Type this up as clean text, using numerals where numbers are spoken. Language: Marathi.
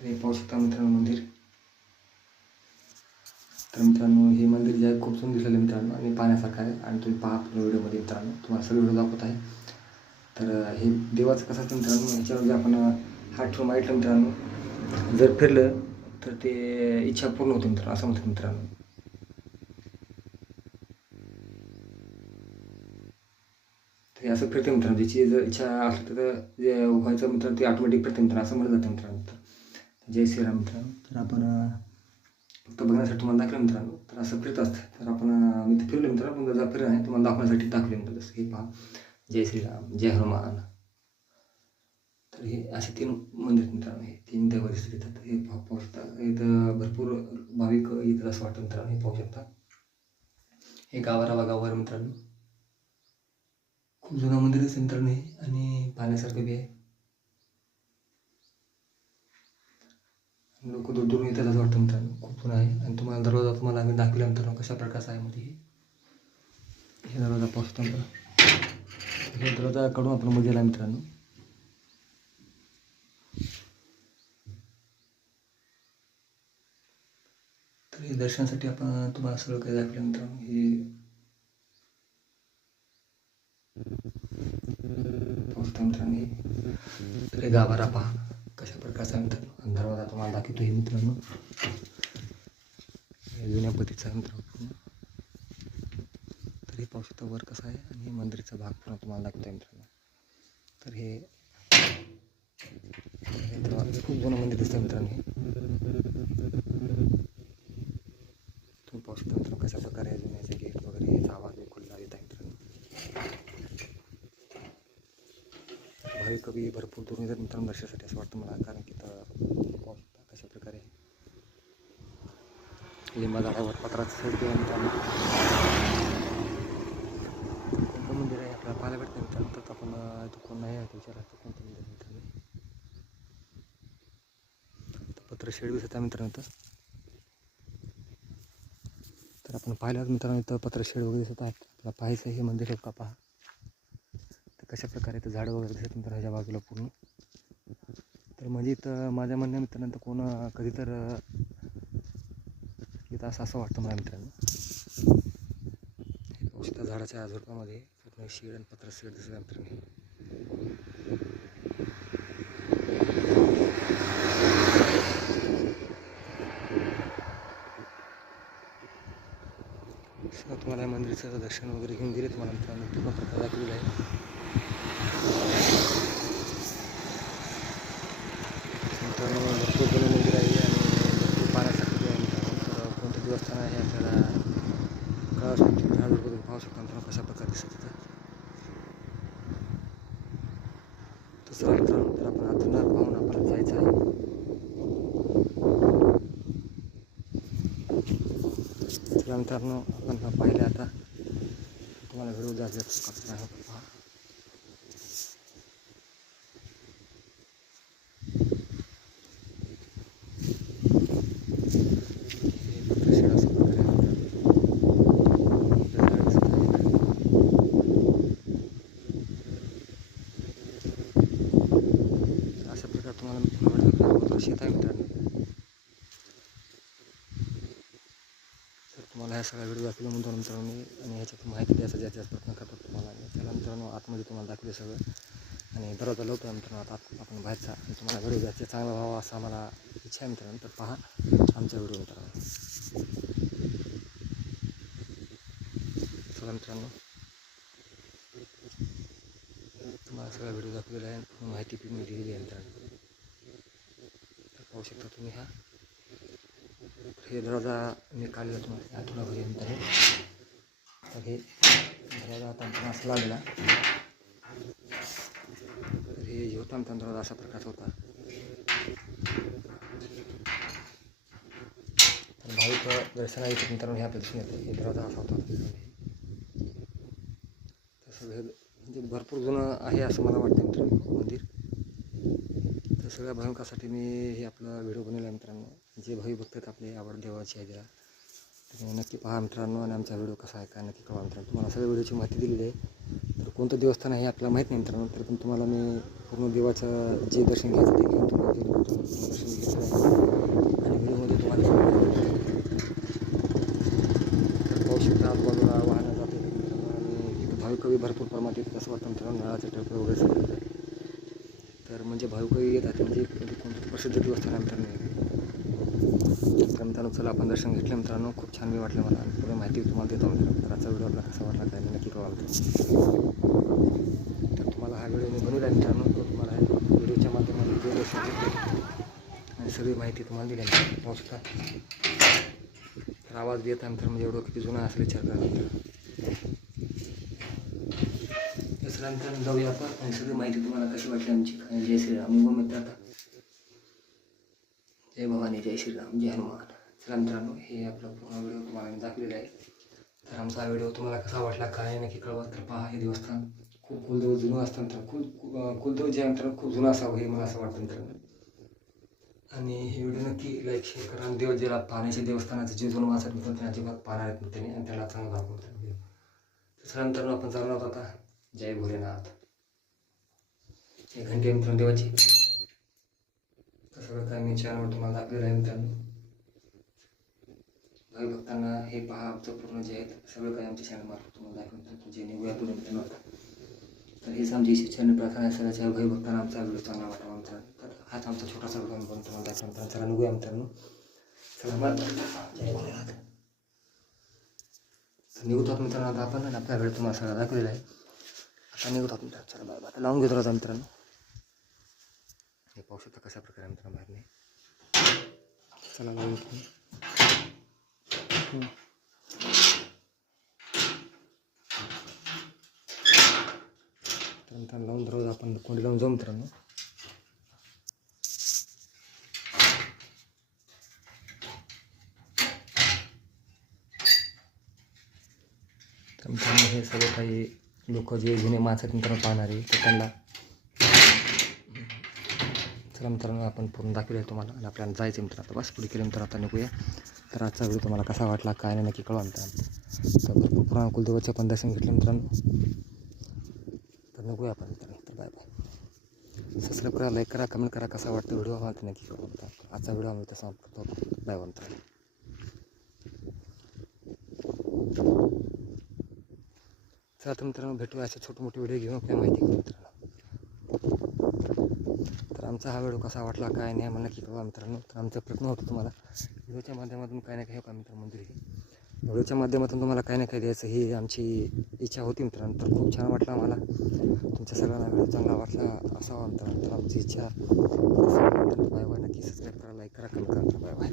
तर हे पाहू शकता मित्रांनो मंदिर. तर मित्रांनो हे मंदिर जे आहे खूप सुंदर दिसलेलं मित्रांनो आणि पाहण्यासारखं आहे. आणि तुम्ही पहा आपल्या व्हिडिओमध्ये मित्रांनो, तुम्हाला सगळं व्हिडिओ दाखवत आहे. तर हे देवाचं कसं असतं मित्रांनो, ह्याच्यावर जर आपण हात ठेवून मागितलं मित्रांनो, जर फिरलं तर ते इच्छा पूर्ण होते मित्रांनो, असं म्हणतात मित्रांनो. ते असं फिरते मित्रांनो, ज्याची जर इच्छा असली तर जे व्हायचं मित्रांनो ते ऑटोमॅटिक फिरते मित्रांनो, असं म्हणलं जातं मित्रांनो. तर जय श्रीराम मित्रांनो. तर आपण फक्त बघण्यासाठी तुम्हाला दाखवलं मित्रांनो, तर असं फिरत असतं. तर आपण मी तर फिरलो मित्रांनो, पण जर फिरलं नाही तुम्हाला दाखवण्यासाठी दाखवले मित्रांनो. जसं हे पहा, जय श्रीराम, जय हनुमान. तर हे असे 3 मंदिर मित्रांनो, हे 3 देव दिसतात इथं. हे पाहू शकता, इथं भरपूर भाविक येतात असं वाटतं मित्रांनो. हे पाहू शकता, हे गावारा गावावर मित्रांनो, खूप जुनं मंदिर आहे मित्रांनो हे, आणि पाहण्यासारखं बी आहे. लोक दूर दूरून येतात असं वाटतं मित्रांनो, खूप जुनं आहे. आणि तुम्हाला दरवाजा तुम्हाला आम्ही दाखवला मित्रांनो कशा प्रकारचा आहे मध्ये. हे दरवाजा पाहू शकता मित्रांनो, हे दरवाजा काढून आपण मध्ये आला मित्रांनो. तर हे दर्शनासाठी आपण तुम्हाला सगळं काही दाखवलं मित्रांनो. हे पाहू शकता मित्रांनो, हे तर हे गाभारा पहा कशा प्रकारचा आहे मित्रांनो. दरवाजा तुम्हाला दाखवतो हे मित्रांनो, जुन्या पद्धतीचा आहे मित्रांनो. तर हे पाहू शकता वर कसं आहे, आणि हे मंदिराचा भाग पुन्हा तुम्हाला दाखवतो आहे मित्रांनो. तर हे खूप जुनं मंदिर दिसतं मित्रांनो. हे तुम्ही पाहू शकता मित्रांनो कशा प्रकारे जुन्याचे गेट वगैरे, याचा आवाज खुल्ला येत आहे मित्रांनो. भाविक कवी भरपूर दुरून येतात मित्रांनो दर्शनासाठी असं वाटतं मला, कारण की तर पाहू शकता कशा प्रकारे लिंबा झाडावर पत्राचं सजले आहे मित्रांनो. कोणतं मंदिर आहे आपल्याला पाहायला भेटतं मित्रांनो. तर आपण इथं कोण नाही आहे ते विचारलं तर कोणतं मंदिर आहे मित्रांनो. पत्र शेड दिसत आहे मित्रांनो इथं. तर आपण पाहिलं मित्रांनो इथं पत्र शेड वगैरे दिसत आहेत. आपल्याला पाहायचं हे मंदिर का पहा. तर कशा प्रकारे इथं झाडं वगैरे दिसत मित्रांनो ह्याच्या बाजूला पूर्ण. तर म्हणजे इथं माझ्या म्हणण्या मित्रांनो कोण कधी तर इथं असं वाटतं मला मित्रांनो. हे पाहू शकता झाडाच्या झुडपामध्ये पूर्ण शेड आणि पत्र शेड दिसत आहे मित्रांनो. तुम्हाला मंदिराचं दर्शन वगैरे घेऊन गेले तुम्हाला मित्रांनो, पूर्ण प्रकार दाखवलेला आहे. मित्रांनो भरपूर जुनं मंदिर आहे आणि भरपूर पाहण्यासाठी आहे मित्रांनो. तर कोणतं देवस्थान आहे आपल्याला कळावंच लागतं मित्रांनो. तुम्ही पाहू शकता मित्रांनो कशा प्रकारे दिसत तिथं. तसं मित्रांनो तर आपण आतून पाहून आपल्याला जायचं आहे. तर मित्रांनो आपण पाहिले आता तुम्हाला व्हिडिओ जास्त पहा. अशा प्रकारे तुम्हाला शेत आहे मित्रांनो. तर तुम्हाला ह्या सगळ्या व्हिडिओ दाखवल्या म्हणतो मित्रांनो, आणि ह्याच्यातून माहिती द्यायचा जास्त प्रयत्न करतो तुम्हाला. त्याला मित्रांनो आतमध्ये तुम्हाला दाखवले सगळं, आणि दरवाजा लावतो आहे मित्रांनो आता आपण बाहेरचा. आणि तुम्हाला व्हिडिओ द्यायचा चांगला व्हावा असा मला इच्छा आहे मित्रांनो. तर पहा आमचा व्हिडिओ मित्रांनो. चला मित्रांनो तुम्हाला सगळा व्हिडिओ दाखवलेला आहे, माहिती पण मी दिलेली आहे मित्रांनो. तर पाहू शकता तुम्ही हा हे दरवाजा मी काढलेला तुम्हाला आठवड्यापर्यंत आहे. तर हे दरवाजा आता असं लागला. तर हे होता मित्रांनो दरवाजा अशा प्रकारचा होता. तर भाविक दर्शना येतात मित्रांनो ह्या पद्धतीने येतं. हे दरवाजा असा होता. तसं हे म्हणजे भरपूर जुनं आहे असं मला वाटतं मित्रांनो मंदिर. तर सगळ्या भाविकांसाठी मी हे आपला व्हिडिओ बनवला आहे मित्रांनो. जे भाविक बघतात आपले आवड देवाची आहे त्याला, तर नक्की पहा मित्रांनो. आणि आमचा व्हिडिओ कसा आहे काय नक्की कळवा मित्रांनो. तुम्हाला सगळ्या व्हिडिओची माहिती दिलेली आहे. तर कोणतं देवस्थान आहे हे आपल्याला माहीत नाही मित्रांनो, तर पण तुम्हाला मी पूर्ण देवाचं जे दर्शन घ्यायचं ते घेऊन तुम्हाला दर्शन घेतलं आहे. आणि व्हिडिओमध्ये तुम्हाला पाहू शकता आजूबाजूला वाहनं जाते मित्रांनो, आणि इथं भाविकही भरपूर प्रमाणात येतात असं वाटतं मित्रांनो. नळाचे टळके वगैरे सगळं आहे. तर म्हणजे भाविकही येतात, म्हणजे कोणतं प्रसिद्ध देवस्थान आहे मित्रांनो. तर मित्रांनो चला आपण दर्शन घेतलं मित्रांनो, खूप छान मी वाटलं मला, आणि पूर्ण माहिती तुम्हाला देतो मित्रांनो. तर आजचा व्हिडिओ आपला कसा वाटला काय नाही नक्की कळवा मित्रांनो. तर तुम्हाला हा व्हिडिओ मी बनवला आहे मित्रांनो, तो तुम्हाला व्हिडिओच्या माध्यमातून जे दर्शन घेतलं आणि सगळी माहिती तुम्हाला दिली आहे. पाहू शकता तर आवाज येत आहे मित्रांनो, म्हणजे एवढं किती जुना असेल विचार करा मित्रांनो. त्याच्यानंतर जाऊया आपण आणि सगळी माहिती तुम्हाला कशी वाटली आमची. आणि जय श्रीराम व मित्र, आता जय भवानी, जय श्रीराम, जय हनुमान. चला मित्रांनो, हे आपला पूर्ण व्हिडिओ तुम्हाला मी दाखवलेला आहे. तर आमचा व्हिडिओ तुम्हाला कसा वाटला काय नक्की कळवा. तर पहा, हे देवस्थान खूप कुलदेव जुनं असतं मित्रांनो, कुलदेव जे आहे मित्रांनो खूप जुनं असावं हे मला असं वाटतं मित्रांनो. आणि हे व्हिडिओ नक्की लाईक शेअर करा. आणि देव ज्याला पाहण्याचे देवस्थानाचे जे जुनं माणसात मित्रांनो त्यांना अजिबात पाहणार आहेत त्यांनी, आणि त्याला चांगला दाखवून मित्रांनो. त्याच्यानंतर आपण चालू आहोत आता जय भोलेनाथ. हे घंटी आहे मित्रांनो देवाची. तर सगळं काय मी चॅनलवर तुम्हाला दाखवलेलं आहे मित्रांनो. भाई भक्तांना हे पहा, आमचं पूर्ण जे आहेत सगळं काही आमच्या चॅनलमार्फत तुम्हाला दाखवून जे निघूया पुढे मित्रांनो. तर हेच आमची इच्छा प्रार्थना आहे सगळ्याच्या भाई भक्तांना आमचा व्हिडिओ चांगला वाटावा मित्रांनो. तर हाच आमचा छोटासा व्हिडिओ आम्ही बनवून तुम्हाला दाखवून मित्रांनो. चला निघूया मित्रांनो. चला जय भोलेनाथ. तर निघतो मित्रांनो आता आपण, आणि आपला व्हिडिओ तुम्हाला सगळा दाखवलेला आहे. आता निघतो मित्रांनो. चला बाय. आता लावून घेतो राजा मित्रांनो. हे पाहू शकता कशा प्रकारे मित्रांनो बाहेर नाही. चला लावून घेतो. तर मित्रांनो लावून दररोज आपण कोंडी लावून जाऊ मित्रांनो. तर मित्रांनो हे सगळे काही लोक जे जुने माणसं मित्रांनो पाहणारे, तर त्यांना चला मित्रांनो आपण पूर्ण दाखवलं आहे तुम्हाला, आणि आपल्याला जायचं मित्रांनो. बस पुढे केलं मित्रांनो, आता निघूया. तर आजचा व्हिडिओ तुम्हाला कसा वाटला काय नाही नक्की कळवा मित्रांनो. तर भरपूर पुराण कुलदेवाचे पण दर्शन घेतलं मित्रांनो. तर निघूया आपण मित्रांनो. तर बाय बाय. सबस्क्राईब करा, लाईक करा, कमेंट करा, कसा वाटतं व्हिडिओ आम्हाला ते नक्की कळवा मित्रांनो. आजचा व्हिडिओ आम्ही तसा करतो. बाय बाय मित्रांनो. चला तर मित्रांनो भेटूया असे छोटे मोठे व्हिडिओ घेऊन आपल्या माहिती घेऊ मित्रांनो. तर आमचा हा व्हिडिओ कसा वाटला काय नाही मला नक्की कळवा मित्रांनो. तर आमचा प्रयत्न होतो तुम्हाला व्हिडिओच्या माध्यमातून काय ना काही का मित्र मंदिर ही व्हिडिओच्या माध्यमातून तुम्हाला काय ना काय द्यायचं ही आमची इच्छा होती मित्रांनो. तर खूप छान वाटलं आम्हाला, तुमच्या सगळ्यांना व्हिडिओ चांगला वाटला असावा मित्रांनो. तर आमची इच्छा बाय बाय. नक्की सबस्क्राईब करा, लाईक करा, कमेंट करा. Bye bye.